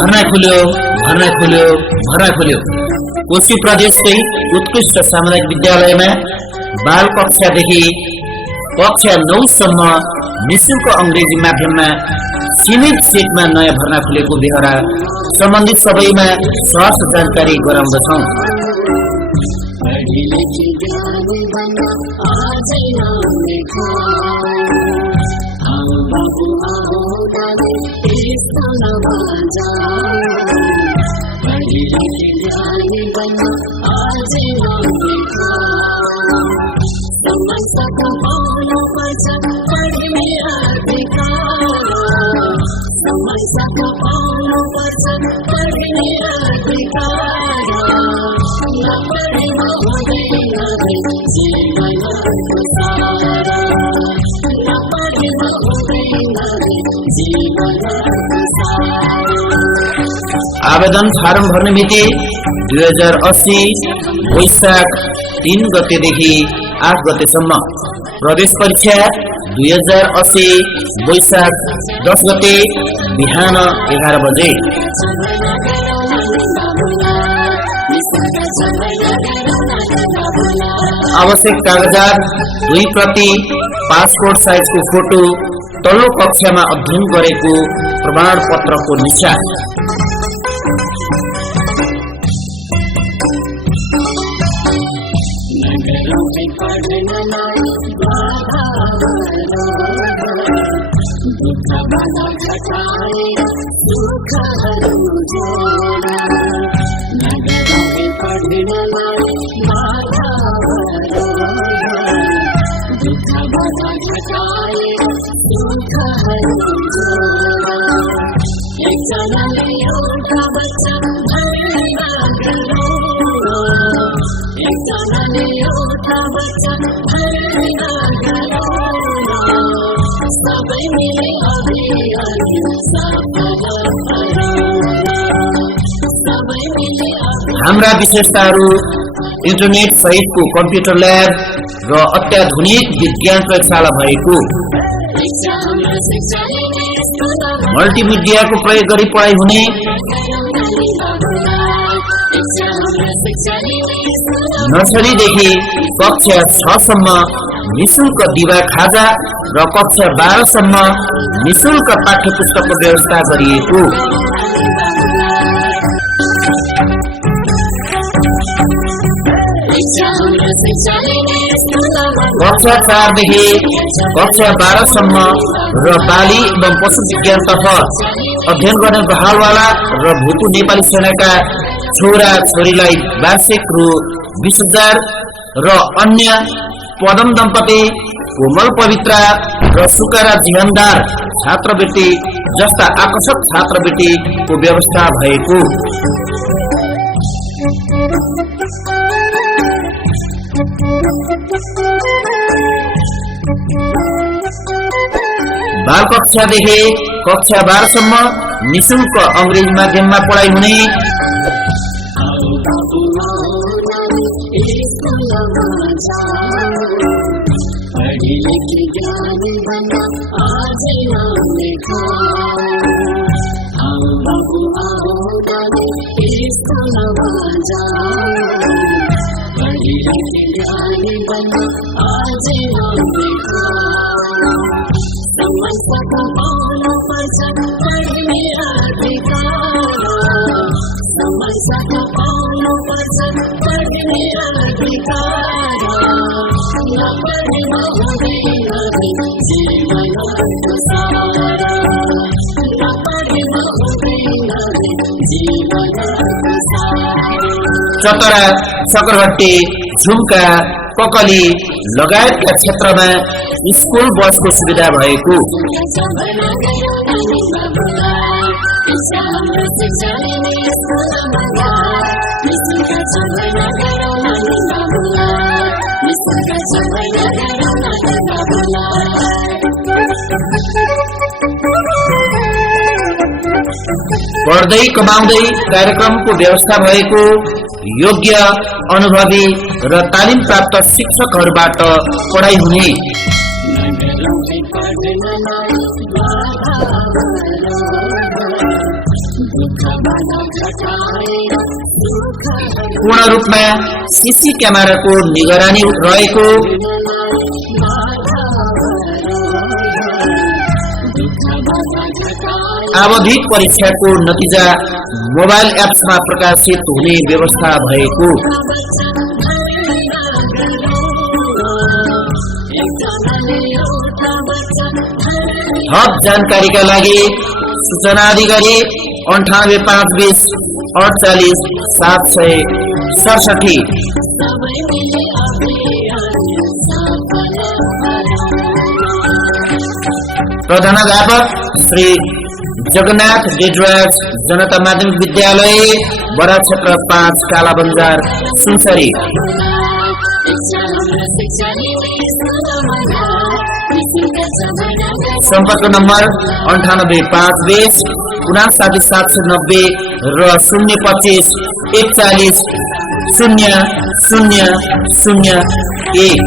भर्ना खुल्यो। कोशी प्रदेशकै उत्कृष्ट सामुदायिक विद्यालयमा बाल कक्षादेखि कक्षा 9 सम्म निःशुल्क अंग्रेजी माध्यममा सीमित सिटमा नयाँ भर्ना खुलेको बेहोरा सम्बन्धित सबैमा सहज जानकारी गराउँदछौँ। आवेदन फारम भर्ने मिति 2080 वैशाख 3 गतेदेखि 8 गतेसम्म। प्रवेश परीक्षा 2080 वैशाख 10 गते बिहान 11 बजे। आवश्यक कागजात 2 प्रति पासपोर्ट साइजको फोटो, तल्लो कक्षामा अध्ययन गरेको प्रमाण पत्रको निशान। हाम्रा विशेषताहरू इन्टरनेट सहितको कम्प्युटर ल्याब र अत्याधुनिक विज्ञान प्रयोगशाला भएको, मल्टिमिडियाको प्रयोग गरी पढाइ हुने, नर्सरीदेखि कक्षा 6 सम्म निःशुल्क दिवा खाजा र कक्षा 12 सम्म निःशुल्क पाठ्यपुस्तकको व्यवस्था गरिएको। कक्षा 4 देखि कक्षा 12 सम्म र बाली एवं पशु विज्ञान तर्फ अध्ययन गर्ने बहालवाला र भूपू नेपाली सेनाका छोरा छोरीलाई वार्षिक रु 20,000 र अन्य पदम दम्पति, कोमल पवित्रा र सुकारा जीवनदार छात्रवृत्ति जस्ता आकर्षक छात्रवृत्तिको व्यवस्था भएको। बाल कक्षादेखि कक्षा 12 सम्म निःशुल्क अंग्रेजी माध्यममा पढाइ हुने, चतरा, सकरहट्टी, झुम्का, पकली लगायतका क्षेत्रमा स्कुल बसको सुविधा भएको। पढ्दै कमाउँदै कार्यक्रमको व्यवस्था भएको योग्य अनुभवी र तालिम प्राप्त शिक्षकहरूबाट पढाइ हुने। पूर्ण रूपमा सीसी क्यामेराको निगरानी रहेको, आवधिक परीक्षाको नतिजा मोबाइल एप्समा प्रकाशित हुने व्यवस्था भएको। थप जानकारीका लागि सूचना अधिकारी 9852 48 767। प्रधानाध्यापक श्री जगन्नाथ डेडराज जनता माध्यमिक विद्यालय बडा क्षेत्र 5 काला बजार सुनसरी। सम्पर्क नम्बर 9852 59790 र 025 41 0001।